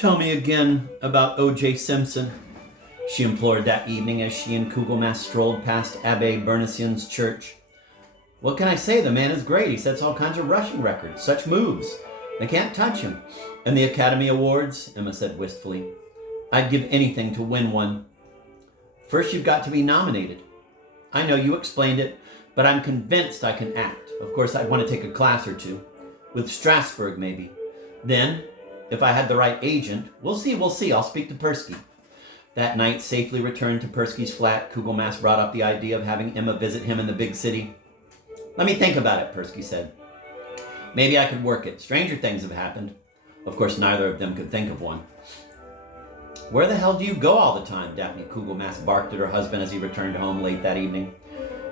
Tell me again about O.J. Simpson, she implored that evening as she and Kugelmass strolled past Abbe Bernician's church. What can I say? The man is great. He sets all kinds of rushing records. Such moves. They can't touch him. And the Academy Awards? Emma said wistfully. I'd give anything to win one. First, you've got to be nominated. I know you explained it, but I'm convinced I can act. Of course, I'd want to take a class or two. With Strasbourg, maybe. Then, if I had the right agent, we'll see. I'll speak to Persky. That night, safely returned to Persky's flat, Kugelmass brought up the idea of having Emma visit him in the big city. Let me think about it, Persky said. Maybe I could work it. Stranger things have happened. Of course, neither of them could think of one. Where the hell do you go all the time? Daphne Kugelmass barked at her husband as he returned home late that evening.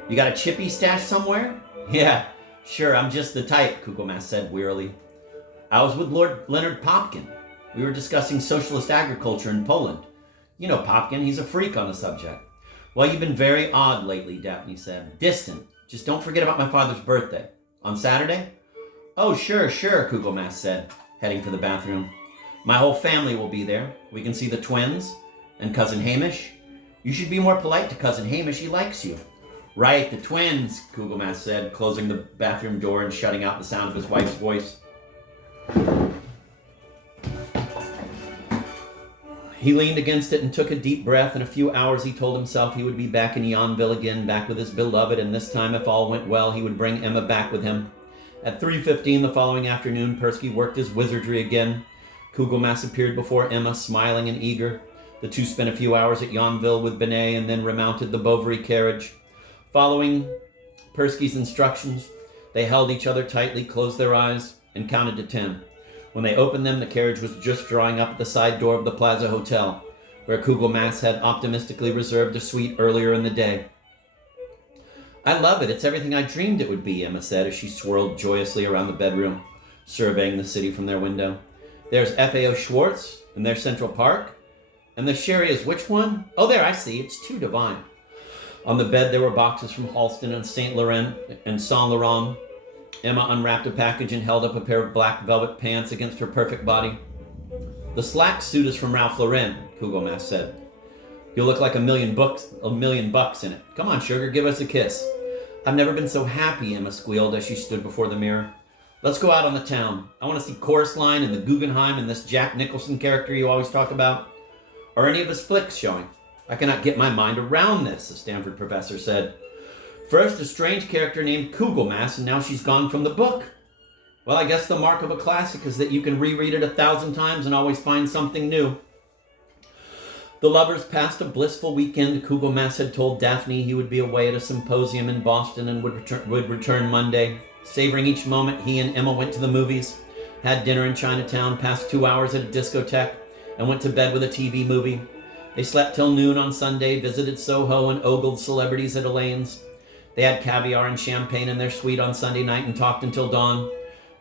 You got a chippy stash somewhere? Yeah, sure, I'm just the type, Kugelmass said wearily. I was with Lord Leonard Popkin. We were discussing socialist agriculture in Poland. You know Popkin, he's a freak on the subject. Well, you've been very odd lately, Daphne said. Distant. Just don't forget about my father's birthday. On Saturday? Oh, sure, Kugelmass said, heading for the bathroom. My whole family will be there. We can see the twins and Cousin Hamish. You should be more polite to Cousin Hamish. He likes you. Right, the twins, Kugelmass said, closing the bathroom door and shutting out the sound of his wife's voice. He leaned against it and took a deep breath. In a few hours, he told himself he would be back in Yonville again, back with his beloved, and this time, if all went well, he would bring Emma back with him. At 3:15 the following afternoon, Persky worked his wizardry again. Kugelmass appeared before Emma, smiling and eager. The two spent a few hours at Yonville with Binet and then remounted the Bovary carriage. Following Persky's instructions, they held each other tightly, closed their eyes, and counted to 10. When they opened them, the carriage was just drawing up at the side door of the Plaza Hotel, where Kugelmass had optimistically reserved a suite earlier in the day. I love it. It's everything I dreamed it would be, Emma said as she swirled joyously around the bedroom, surveying the city from their window. There's F.A.O. Schwartz, and there's Central Park. And the sherry is which one? Oh, there, I see. It's too divine. On the bed, there were boxes from Halston and Saint Laurent and Saint Laurent. Emma unwrapped a package and held up a pair of black velvet pants against her perfect body. The slack suit is from Ralph Lauren, Kugelmass said. You'll look like a million bucks in it. Come on, sugar, give us a kiss. I've never been so happy, Emma squealed as she stood before the mirror. Let's go out on the town. I want to see Chorus Line and the Guggenheim and this Jack Nicholson character you always talk about. Are any of his flicks showing? I cannot get my mind around this, the Stanford professor said. First, a strange character named Kugelmass, and now she's gone from the book. Well, I guess the mark of a classic is that you can reread it 1,000 times and always find something new. The lovers passed a blissful weekend. Kugelmass had told Daphne he would be away at a symposium in Boston and would return Monday. Savoring each moment, he and Emma went to the movies, had dinner in Chinatown, passed 2 hours at a discotheque, and went to bed with a TV movie. They slept till noon on Sunday, visited Soho, and ogled celebrities at Elaine's. They had caviar and champagne in their suite on Sunday night and talked until dawn.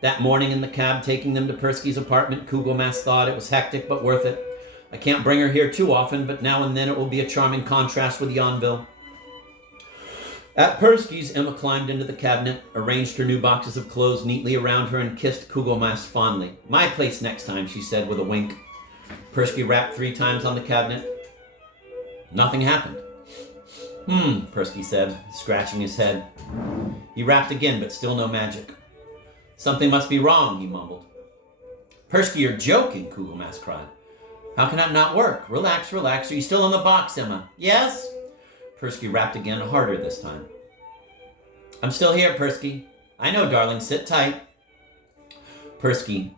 That morning in the cab taking them to Persky's apartment, Kugelmass thought it was hectic but worth it. I can't bring her here too often, but now and then it will be a charming contrast with Yonville. At Persky's, Emma climbed into the cabinet, arranged her new boxes of clothes neatly around her, and kissed Kugelmass fondly. My place next time, she said with a wink. Persky rapped 3 times on the cabinet. Nothing happened. Persky said, scratching his head. He rapped again, but still no magic. Something must be wrong, he mumbled. Persky, you're joking, Kugelmass cried. How can that not work? Relax. Are you still in the box, Emma? Yes? Persky rapped again, harder this time. I'm still here, Persky. I know, darling. Sit tight. Persky,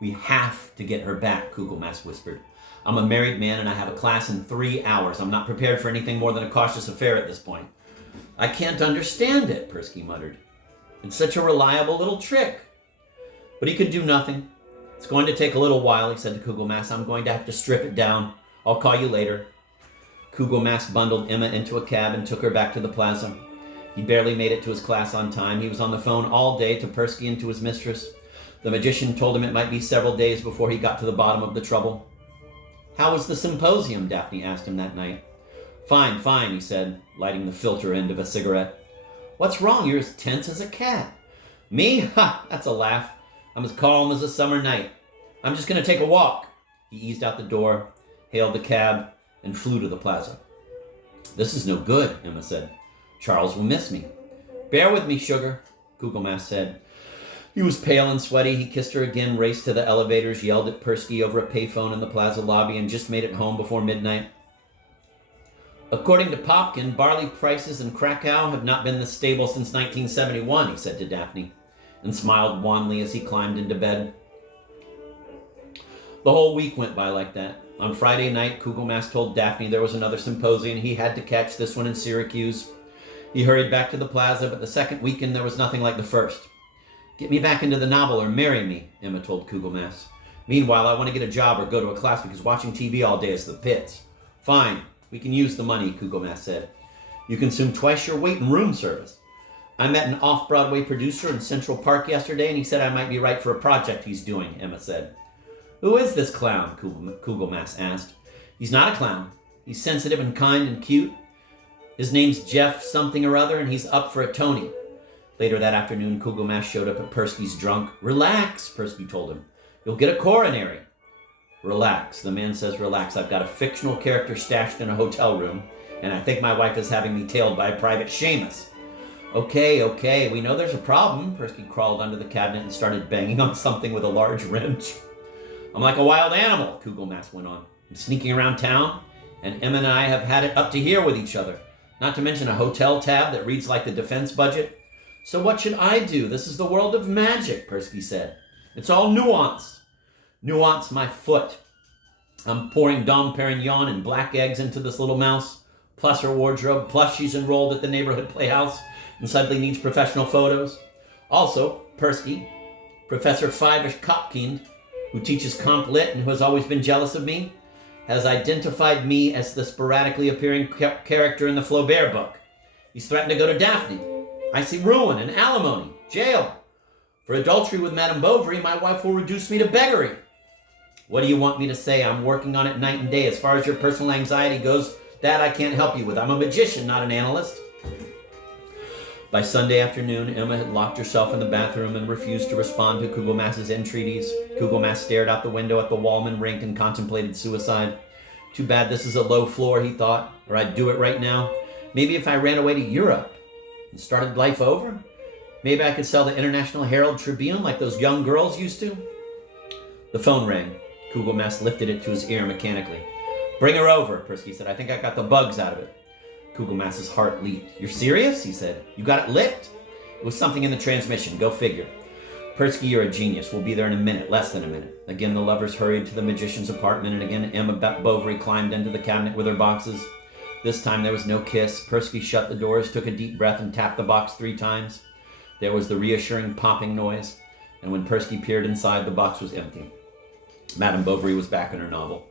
we have to get her back, Kugelmass whispered. I'm a married man and I have a class in 3 hours. I'm not prepared for anything more than a cautious affair at this point. I can't understand it, Persky muttered. It's such a reliable little trick. But he could do nothing. It's going to take a little while, he said to Kugelmass. I'm going to have to strip it down. I'll call you later. Kugelmass bundled Emma into a cab and took her back to the plaza. He barely made it to his class on time. He was on the phone all day to Persky and to his mistress. The magician told him it might be several days before he got to the bottom of the trouble. How was the symposium? Daphne asked him that night. Fine, he said, lighting the filter end of a cigarette. What's wrong? You're as tense as a cat. Me? Ha! That's a laugh. I'm as calm as a summer night. I'm just going to take a walk. He eased out the door, hailed the cab, and flew to the plaza. "This is no good," Emma said. "Charles will miss me." "Bear with me, sugar," Kugelmass said. He was pale and sweaty. He kissed her again, raced to the elevators, yelled at Persky over a payphone in the plaza lobby, and just made it home before midnight. "According to Popkin, barley prices in Krakow have not been this stable since 1971, he said to Daphne, and smiled wanly as he climbed into bed. The whole week went by like that. On Friday night, Kugelmass told Daphne there was another symposium. He had to catch this one in Syracuse. He hurried back to the plaza, but the second weekend there was nothing like the first. "Get me back into the novel or marry me," Emma told Kugelmass. "Meanwhile, I want to get a job or go to a class because watching TV all day is the pits." "Fine, we can use the money," Kugelmass said. "You consume twice your weight in room service. I met an off-Broadway producer in Central Park yesterday, and he said I might be right for a project he's doing," Emma said. "Who is this clown?" Kugelmass asked. "He's not a clown. He's sensitive and kind and cute. His name's Jeff something or other, and he's up for a Tony." Later that afternoon, Kugelmass showed up at Persky's drunk. "Relax," Persky told him. "You'll get a coronary." "Relax." The man says, "Relax. I've got a fictional character stashed in a hotel room, and I think my wife is having me tailed by Private Seamus." Okay, we know there's a problem." Persky crawled under the cabinet and started banging on something with a large wrench. "I'm like a wild animal," Kugelmass went on. "I'm sneaking around town, and Emma and I have had it up to here with each other. Not to mention a hotel tab that reads like the defense budget. So what should I do? This is the world of magic," Persky said. "It's all nuance." "Nuance my foot. I'm pouring Dom Perignon and black eggs into this little mouse, plus her wardrobe, plus she's enrolled at the neighborhood playhouse and suddenly needs professional photos. Also, Persky, Professor Fivish Kopkind, who teaches comp lit and who has always been jealous of me, has identified me as the sporadically appearing character in the Flaubert book. He's threatened to go to Daphne. I see ruin and alimony, jail. For adultery with Madame Bovary, my wife will reduce me to beggary. What do you want me to say? I'm working on it night and day. As far as your personal anxiety goes, that I can't help you with. I'm a magician, not an analyst." By Sunday afternoon, Emma had locked herself in the bathroom and refused to respond to Kugelmass's entreaties. Kugelmass stared out the window at the Wallman rink and contemplated suicide. Too bad this is a low floor, he thought, or I'd do it right now. Maybe if I ran away to Europe and started life over, maybe I could sell the International Herald Tribune like those young girls used to. The phone rang. Kugelmass lifted it to his ear mechanically. "Bring her over," Persky said. "I think I got the bugs out of it." Kugelmass's heart leaped. "You're serious?" he said. "You got it licked?" "It was something in the transmission. Go figure." "Persky, you're a genius. We'll be there in a minute, less than a minute." Again, the lovers hurried to the magician's apartment, and again, Emma Bovary climbed into the cabinet with her boxes. This time there was no kiss. Persky shut the doors, took a deep breath, and tapped the box 3 times. There was the reassuring popping noise, and when Persky peered inside, the box was empty. Madame Bovary was back in her novel.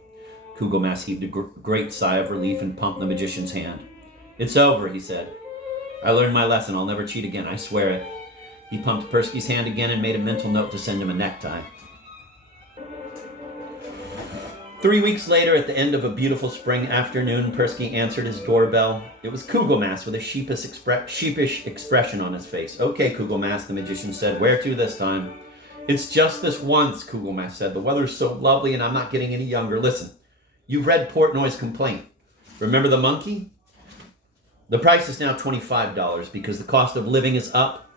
Kugelmass heaved a great sigh of relief and pumped the magician's hand. "It's over," he said. "I learned my lesson. I'll never cheat again. I swear it." He pumped Persky's hand again and made a mental note to send him a necktie. 3 weeks later, at the end of a beautiful spring afternoon, Persky answered his doorbell. It was Kugelmass with a sheepish expression on his face. "Okay, Kugelmass," the magician said. "Where to this time?" "It's just this once," Kugelmass said. "The weather's so lovely and I'm not getting any younger. Listen, you've read Portnoy's complaint. Remember the monkey? The price is now $25 because the cost of living is up.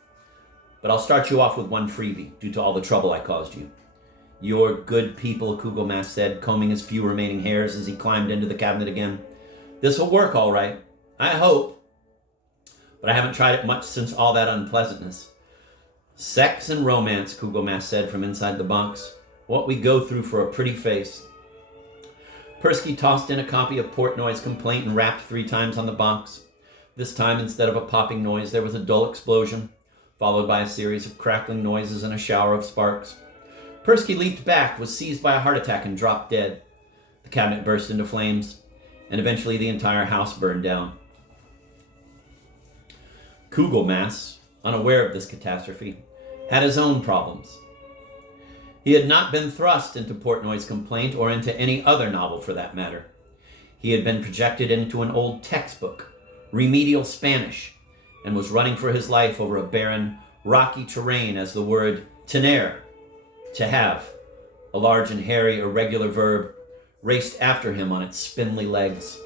But I'll start you off with one freebie due to all the trouble I caused you." "You're good people," Kugelmass said, combing his few remaining hairs as he climbed into the cabinet again. "This'll work all right. I hope. But I haven't tried it much since all that unpleasantness." "Sex and romance," Kugelmass said from inside the box. "What we go through for a pretty face." Persky tossed in a copy of Portnoy's complaint and rapped 3 times on the box. This time, instead of a popping noise, there was a dull explosion, followed by a series of crackling noises and a shower of sparks. Persky leaped back, was seized by a heart attack, and dropped dead. The cabinet burst into flames, and eventually the entire house burned down. Kugelmass, unaware of this catastrophe, had his own problems. He had not been thrust into Portnoy's complaint or into any other novel for that matter. He had been projected into an old textbook, remedial Spanish, and was running for his life over a barren, rocky terrain as the word tener, to have, a large and hairy, irregular verb, raced after him on its spindly legs.